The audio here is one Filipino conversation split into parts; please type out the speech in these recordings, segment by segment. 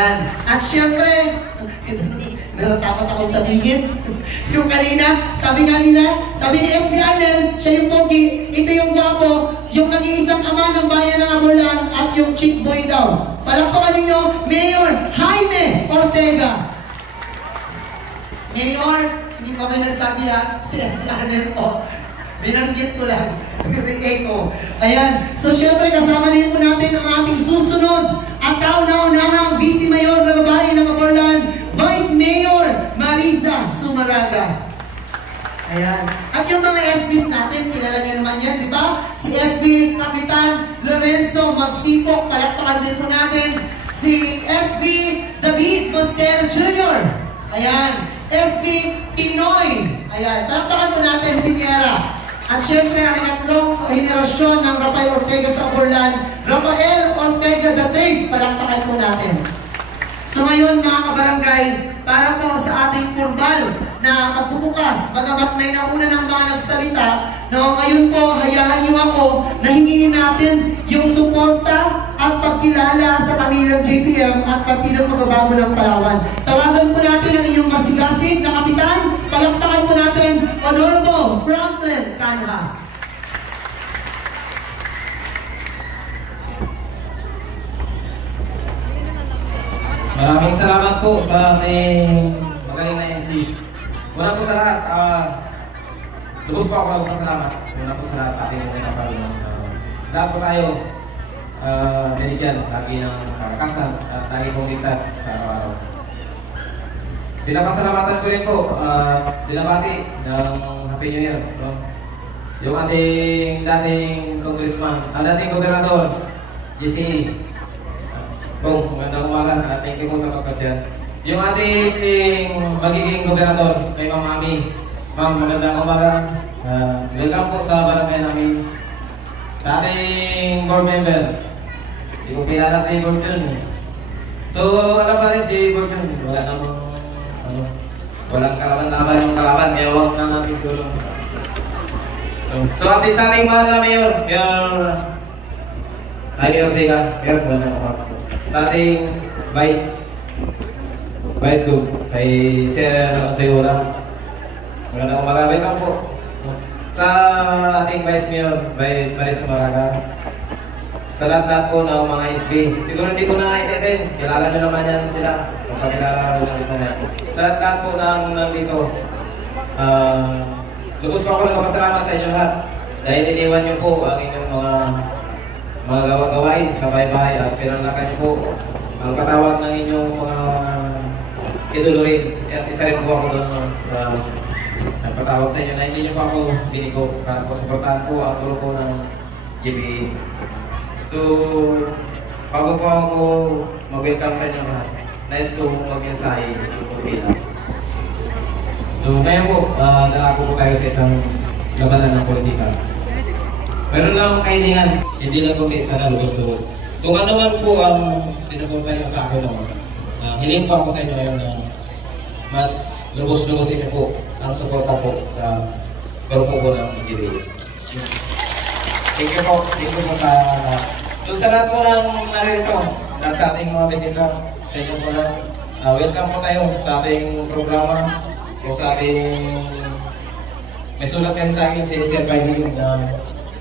Ayan. At syempre, natatakot ako sabihin. Yung kanina, sabi ni SB Arnel, siya yung pogi, ito yung gwapo, yung nag-iisang ama ng bayan ng Aborlan, at yung chick boy daw. Palakpakan ninyo, Mayor Jaime Ortega. Mayor, hindi pa kayo nagsabi ha, si SB Arnel po. Binanggit ko lang. Echo. Ayan. So syempre, kasama din po natin ang ating susunod at kauna-unahang Vice Mayor ng bayan ng Aborlan, Vice Mayor Marisa Sumaraga. Ayan. At yung mga SBs natin, kilala nyo naman yan, di ba? Si SB Kapitan Lorenzo Magsipok, palakpakan din po natin. Si SB David Bostero Jr. Ayan. SB Pinoy. Ayan. Palakpakan po natin, Piniera. At syempre, ang ikatlong henerasyon ng Rafael Ortega sa Aborlan, Rafael Ortega III, palakpakan po natin. So ngayon mga kabarangay, para po sa ating formal na magbubukas, bagamat may nauna ng mga nagsalita, no, ngayon po, hayaan niyo ako na hingin natin yung suporta at pagkilala sa pamilyang JPM at Partidong Magbabago ng Palawan. Tawagan po natin ang inyong masigasig na kapitan, palakpakan po natin, Honorable Franklin Canha. Maraming salamat po sa ating magaling na MC. Una po sa lahat, lubos po ako magpasalamat. Una po sa lahat sa ating mga kapalungan. Lahat po tayo, binigyan lagi ng karakasan at lagi pong ligtas sa araw-araw. Pinapasalamatan ko rin po, binabati ng Happy New Year. No? Yung ating dating congressman, ang dating gobernador, GC. Magandang umaga, thank you po sa pagkasyan. Yung ating magiging gobernador, kay Ma'am Ami. Ma'am, magandang umaga. Welcome po sa barangay namin. Sa ating board member, hindi ko pilala si Board Jun. So, alam pa rin si Board Jun, walang kalaban-laban yung kalaban, kaya huwag na natin tulong. So, ating sa ating mahal na Mayor, Jaime Ortega, Mayor, magandang umaga. Sa ating Vice Group, kay Sir Ansayura, magandang umaga. Welcome po. Sa ating Vice Mayor, Vice Marisa Sumaraga, sa lahat po ng mga SB, siguro hindi ko na isa-isin, kilala nyo naman yan sila, magpakilala ko lang ito na. Sa lahat po ng nandito, lubos po ako nagpapasalamat sa inyo lahat dahil iniwan nyo po ang inyong mga gawain sa bahay-bahay at pinanglakan niyo po ang patawag ng inyong mga idulurin. At isa rin po ako doon sa nagpatawag sa inyo na hindi niyo pa ako biniko para po suportahan po ang grupo ng GPA. So, bago po ako mag-welcome sa inyo lahat, nice to mag-mensahe yung Pilipinas. So, ngayon po, dalako po tayo sa isang labanan ng politika. Meron lang akong kahilingan, hindi lang po kayo sana lubos-lubos. Kung ano man po ang sinuporta nyo sa akin noon, hiling po ako sa inyo ngayon na mas lubos-lubosin niyo po ang suporta po sa grupo ko ng GBA. Thank you po sa lahat. So sa lahat po ng narito, lahat sa ating mga bisita, sa inyo po lahat, welcome po tayo sa ating programa o sa ating may sulat ka rin sa akin si Sir Biden na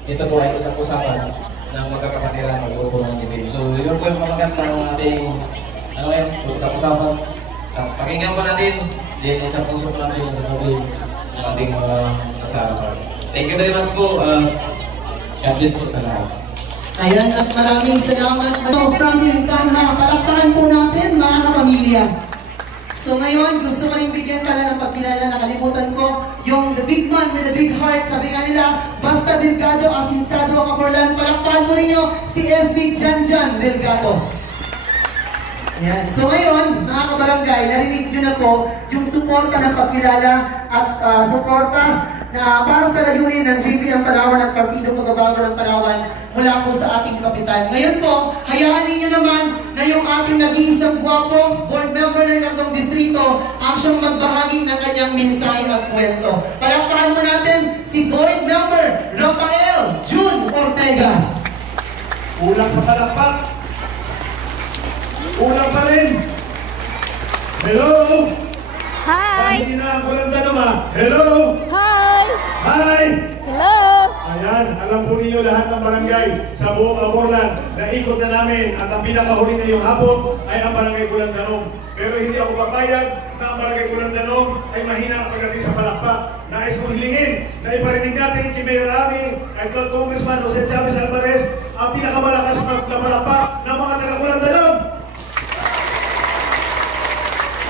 ito po ay isang usapan ng magkakapatiran ng grupo ng GBA. So yun po yung pamagat ng ating isang usapan. Pakinggan po natin, din isang puso po natin yung sasabihin ng ating mga kasarapan. Thank you very much po. God bless po sa lahat. Ayan, at maraming salamat. Franklin Canha, palakpakan po natin mga kapamilya. So ngayon, gusto ko rin bigyan pala ng pagkilala, nakalimutan ko, yung the big man with the big heart. Sabi nga nila, basta Delgado, asinsado ang Aborlan. Palakpakan po ninyo si SB Janjan Delgado. Ayan. So ngayon, mga kabarangay, narinig nyo na po yung suporta ng pagkilala at suporta na para sa layunin ng JPM Palawan at Partidong Magbabago ng Palawan mula po sa ating kapitan. Ngayon po, hayaan ninyo naman na yung ating nag-iisang guwapo, board member ng Gatong Distrito, ang siyang magbahagi ng kanyang mensahe at kwento. Palakpakan mo natin si board member Rafael Jun Ortega. Kulang sa palakpak. Ulang pa rin. Hello? Hi! Mahina ko lang tanong ha. Hello? Hi! Hi! Hello! Ayan, alam po ninyo lahat ng barangay sa buong Aborlan na ikot na namin at ang pinakahuli ngayong hapon ay ang barangay Kulandanong. Pero hindi ako papayag na ang barangay Kulandanong ay mahina pagdating sa palakpak. Nais kong hilingin na iparinig natin kay Mayor Ami at kay Congressman Jose Chavez Alvarez ang pinakamalakas na palakpak ng mga taga-Kulandanong.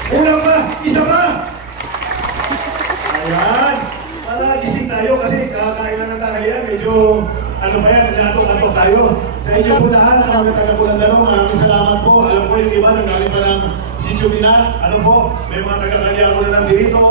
Ulang pa! Isa pa! Ayan! Gising tayo kasi kakakain na ng tanghalian. Medyo, ano pa yan, natok-natok tayo. Sa inyo po lahat, ang mga taga-Kulandanong, maraming salamat po. Alam ko yung iba, nanggaling pa ng Sitio Pinar. Ano po, may mga taga-Kalyago na nandito.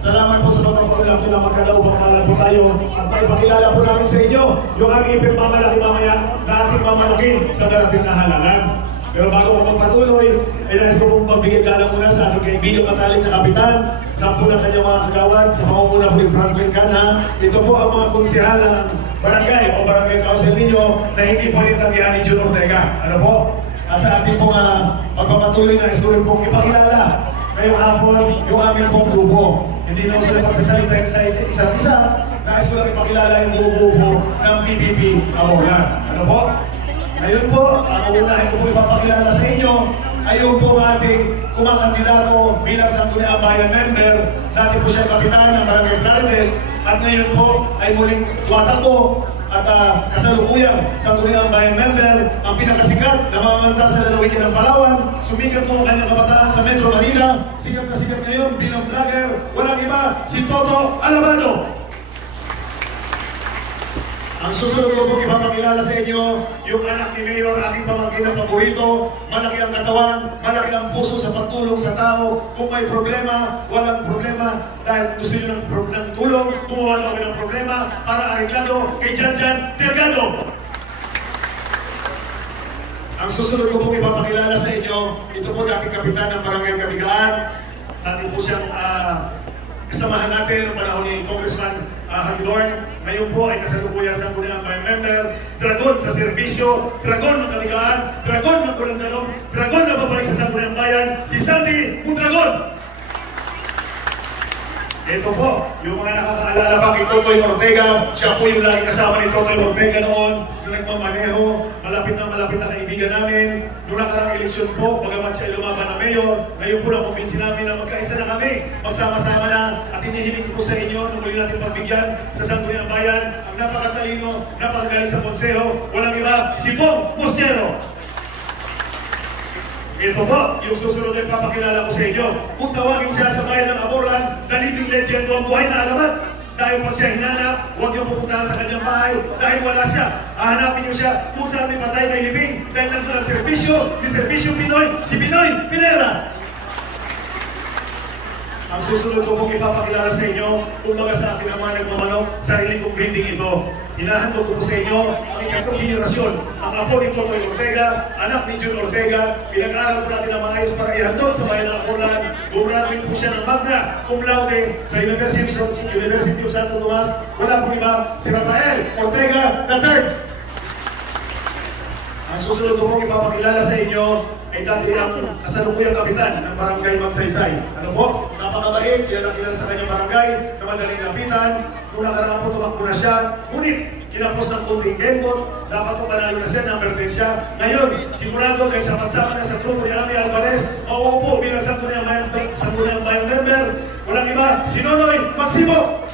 Salamat po sa pagpapakulap nyo na magkalaw, pagpapalan po tayo. At may pakilala po namin sa inyo, yung aming ipagmamalaki mamaya na ating mamalakin sa darating na halangan. Pero bago ko magpatuloy, ay nais ko pong pagbigay galang muna sa ating kaibigan matalik na kapitan, sa po ng kanyang mga kagawad, sa pangunguna po ni Franklin Canha. Ito po ang mga konsihal ng barangay o barangay council ninyo na hindi po rin tanggihan ni Jun Ortega. Ano po? Sa ating pong magpapatuloy na isurin pong ipakilala ngayong hapon yung aming pong grupo. Hindi na sila pagsasalita sa isa't isa, nais ko lang ipakilala yung grupo ng PPP Aborlan. Ano po? Ngayon po, ang unahin ko po ipapakilala sa inyo ay yung po ating kumakandidato bilang Sangguniang Bayan member. Dati po siya kapitan ng Barangay Claridel at ngayon po ay muling tumatakbo at kasalukuyang Sangguniang Bayan member, ang pinakasikat na mamamanta sa lalawigan ng Palawan. Sumikat po ang kanyang kabataan sa Metro Manila. Sikat na sikat ngayon bilang vlogger. Walang iba, si Toto Alabano. Ang susunod ko pong ipapakilala sa inyo, yung anak ni Mayor, aking pamangkin na paborito, malaki ang katawan, malaki ang puso sa pagtulong sa tao. Kung may problema, walang problema, dahil gusto nyo ng tulong, gumawa na kami ng problema para areglado kay Janjan Delgado. Ang susunod ko pong ipapakilala sa inyo, ito po dating kapitan ng Barangay Kabigaan. Dati po siyang kasamahan natin noong panahon ni Congressman Hagidorn. Ngayon po ay kasalukuyan sa Sangguniang Bayan member, dragon sa serbisyo, dragon ng Kabigaan, dragon ng Kulandanong, dragon na babalik sa Sangguniang Bayan, si Sandy Mondragon. Ito po, yung mga nakakaalala pa kay Totoy Ortega, siya po yung lagi kasama ni Totoy Ortega noon, yung nagmamaneho, malapit na kaibigan namin. Noong nakarang eleksyon po, bagamat siya lumaban na mayor, ngayon po nakumbinsi namin na magkaisa na kami, magsama-sama na, at hinihiling ko po sa inyo, nung muli natin pagbigyan sa Sangguniang Bayan, ang napakatalino, napakagaling sa konseho, walang iba, si Pong Mostero. Ito po, yung susunod ay papakilala ko sa inyo. Kung tawagin siya sa bayan ng Aborlan, the living legend o ang buhay na alamat. Dahil pag siya hinanap, huwag niyo pupuntahan sa kanyang bahay dahil wala siya. Hahanapin niyo siya kung saan may patay may libing dahil nandun ang serbisyo, ni Serbisyo Pinoy, si Pinoy Pinera. Ang susunod ko pong ipapakilala sa inyo, kumbaga sa akin naman nagmamanok, sarili kong breeding ito. Hinahandog ko po sa inyo ang ikatlong henerasyon, ang apo ni Totoy Ortega, anak ni Jun Ortega. Pinag-aaral po natin ang maayos para ihandog sa bayan ng Aborlan. Gumraduate po siya ng magna cum laude sa University of Santo Tomas. Wala pong iba, si Rafael Ortega III. Ang susunod ko pong ipapakilala sa inyo ay dati ang kasalukuyang kapitan ng Barangay Magsaysay. Ano po? Napakabait, kilala sa kanyang barangay na madaling lapitan. Nung nakaraan po tumakbo na siya, ngunit kinapos ng kunting gamebot, dapat po panalo na siya, number 10 siya. Ngayon, sigurado dahil sa pagsama na sa grupo ni Ami Alvarez, mauupo bilang Sangguniang Bayan member, walang iba, si Nonoy Magsimo.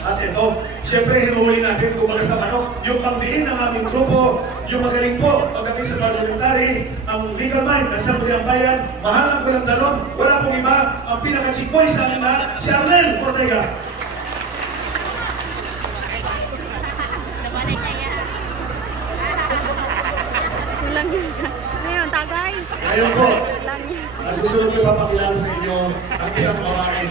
At ito, siyempre hinuhuli natin kumbaga sa manok, yung pangdiin ng aming grupo, yung magaling po, pagdating sa parliamentary, ang legal mind ng Sangguniang Bayan, mahal ang Kulandanong, wala pong iba, ang pinaka-chikboy sa amin lahat, si Arnel Ortega. Ngayon, tagay. Ngayon po, ang susunod ko papakilala sa inyo ang isang babae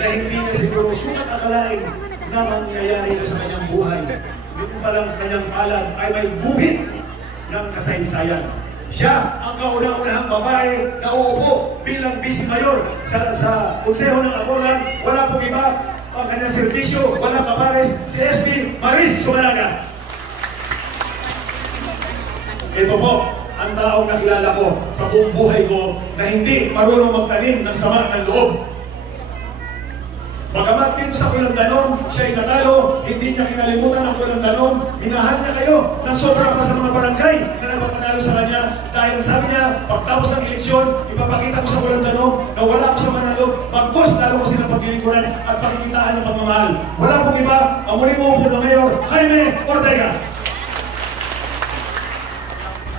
na hindi niya siguro sukat akalain na mangyayari na sa kanyang buhay. Dito palang kanyang palad ay may guhit ng kasaysayan. Siya ang kaunang-unahang babae na uupo bilang vice mayor sa Konseho ng Aborlan. Wala pong iba ang kanyang serbisyo, walang kapares, si SP Maris Sumalaga. Ito po, ang taong nakilala ko sa buong buhay ko na hindi marunong magtanim ng sama ng loob. Bagamat dito sa Kulandanon, siya ay natalo, hindi niya kinalimutan ang Kulandanon, minahal niya kayo ng sobra pa sa mga barangay na nagpapanalo sa kanya dahil sabi niya, pagtapos ng eleksyon, ipapakita ko sa Kulandanon na wala ko sa Manalog, magkos lalo ko silang paglilingkuran at pakikitaan ng pagmamahal. Wala pong iba, ang muli mo po na Mayor Jaime Ortega.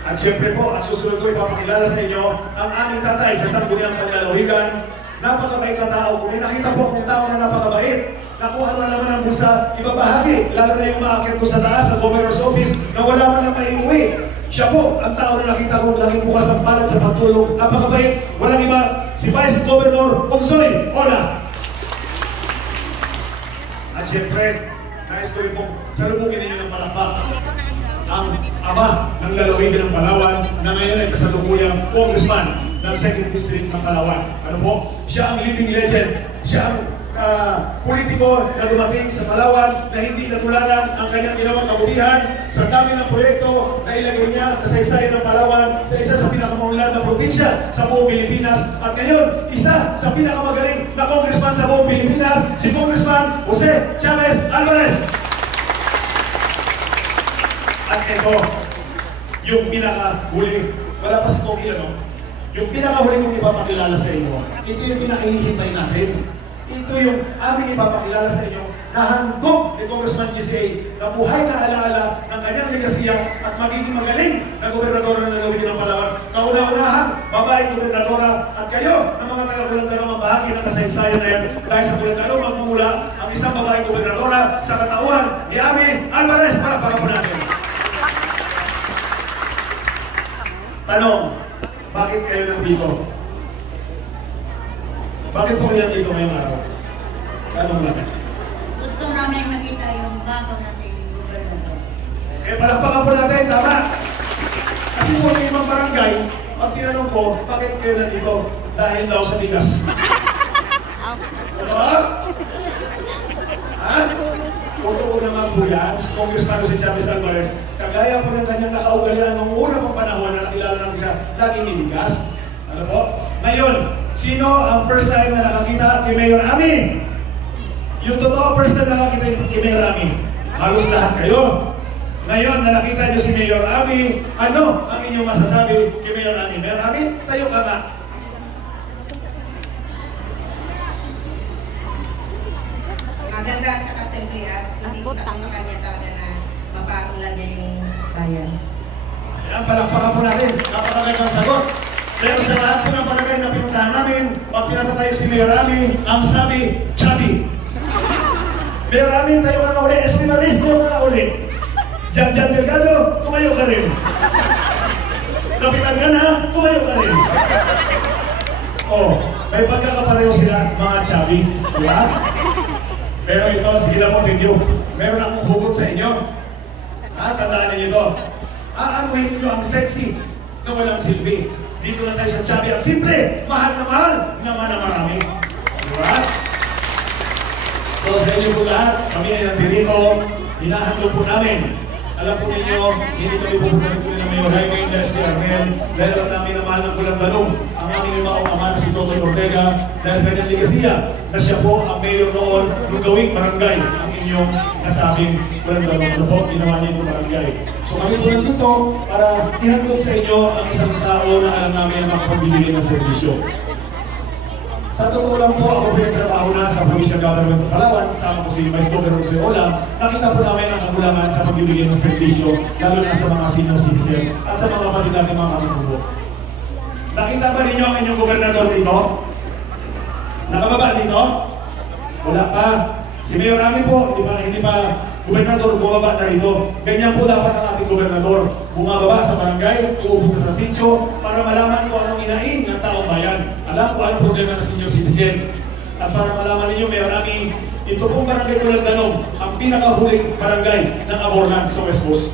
At siyempre po, ang susunod ko ipapakilala sa inyo ang aming tatay sa Sangguniang Panlalawigan. Napakabait na tao. Kung may nakita po akong tao na napakabait, na kung ano naman ang bulsa, ibabahagi. Lalo na yung maakit ko sa taas, sa Governor's Office, na wala man lang maiuwi. Siya po, ang tao na nakita ko, laging bukas ang palad sa pagtulong. Napakabait. Walang iba, si Vice Governor Onsoy Ola. At siyempre, nais ko rin po, salubungin ninyo ng palakpak ang ama ng lalawigan ng Palawan na ngayon ay kasalukuyang congressman ng 2nd District ng Palawan. Ano po? Siya ang living legend. Siya ang politiko na dumating sa Palawan na hindi natularan ang kanyang ginawang kabutihan sa dami ng proyekto na ilagay niya sa kasaysayan ng Palawan sa isa sa pinakamaunlad na probinsya sa buong Pilipinas. At ngayon, isa sa pinakamagaling na congressman sa buong Pilipinas, si Congressman Jose Chavez Alvarez. At ito, yung pinakahuli, wala pa si Kogi, ano? Yung pinakahuli kong ipapakilala sa inyo, ito yung pinakahihintay natin. Ito yung aming ipapakilala sa inyo na handog ni Congressman GCA na buhay na alaala ng kanyang legasiya at magiging magaling na gobernadora ng lalawigan ng Palawan. Kauna-unahan, babaeng gobernadora at kayo ng mga taga-Kulandanon mabahagi ng kasaysayan na yan dahil sa Kulandanon magmumula ang isang babaeng gobernadora sa katauhan ni Ami Alvarez. Palakpakan po natin. Tanong, bakit kayo nandito? Bakit po kayo nandito ngayong araw? Tanong natin. Gusto namin makita yung bago nating gobernador. Eh, palakpakan po natin, tama? Kasi po yung ibang barangay, pag tinanong ko, bakit kayo nandito? Dahil daw sa bigas. Ano? Ha? Totoo naman po yan, si Congressman si Chavez Alvarez, kagaya po ng kanyang nakaugalian noong una pang panahon na nakilala namin siya, laging inigas. Ano po? Ngayon, sino ang first time na nakakita kay Mayor Ami? Yung totoo first time na nakakita kay Mayor Ami. Halos lahat kayo. Ngayon, na nakita niyo si Mayor Ami, ano ang inyong masasabi kay Mayor Ami? Mayor Ami, tayo ka nga. Maganda at saka simple at hindi ko sa kanya talaga na mabago lang niya yung bayan. Ayan, palakpakan po natin. Napakagandang sagot. Pero sa lahat po ng barangay na pinuntahan namin, pag pinatatayo si Mayor Ami, ang sabi, Chubby. Mayor Ami, tayo ka na uli. SP Maris, tayo ka na uli. Jan Delgado, tumayo ka rin. Kapitan ka na, tumayo ka rin. Oh, may pagkakapareho sila, mga Chubby. Diba? Pero ito, sige lang po, Tidyo. Meron akong hugot sa inyo. Ha, tandaan niyo ito. Aanuhin niyo ang sexy na walang silbi. Dito na tayo sa Chubby. Ang simple, mahal na mahal, naman na marami. Diba? So sa inyo po lahat, kami ay nandirito, hinahandog po namin. Alam po ninyo, hindi kami pupunta nito na Mayor Jaime Indes de Arnel dahil alam namin na mahal ng Kulandanon ang aming mga umama si Totoy Ortega dahil kanyang legasiya na siya po ang mayor noon nung gawing barangay ang inyong nasabing Kulandanon. Ano po, ginawa niyo itong barangay. So kami po nandito para ihandog sa inyo ang isang tao na alam namin na makapagbibigay ng servisyo. Sa totoo lang po, ako pinagtrabaho na sa Provincial Government of Palawan, kasama ko si Vice Governor Jose Ola. Nakita po namin ang kakulangan sa pagbibigay ng servisyo, lalo na sa mga senior citizen at sa mga kapatid natin mga kamukubo. Nakita ba ninyo ang inyong gobernador dito? Nakababa dito? Wala pa. Si Mayor Ami po, hindi pa gobernador, bumaba na rito. Ganyan po dapat ang ating gobernador. Bumababa sa barangay, pupunta sa sitio, para malaman kung anong inain ng taong bayan. Alam ko anong problema ng senior citizen. At para malaman ninyo, Mayor Ami, ito pong barangay Kulandanon, ang pinakahuling barangay ng Aborlan sa West Coast.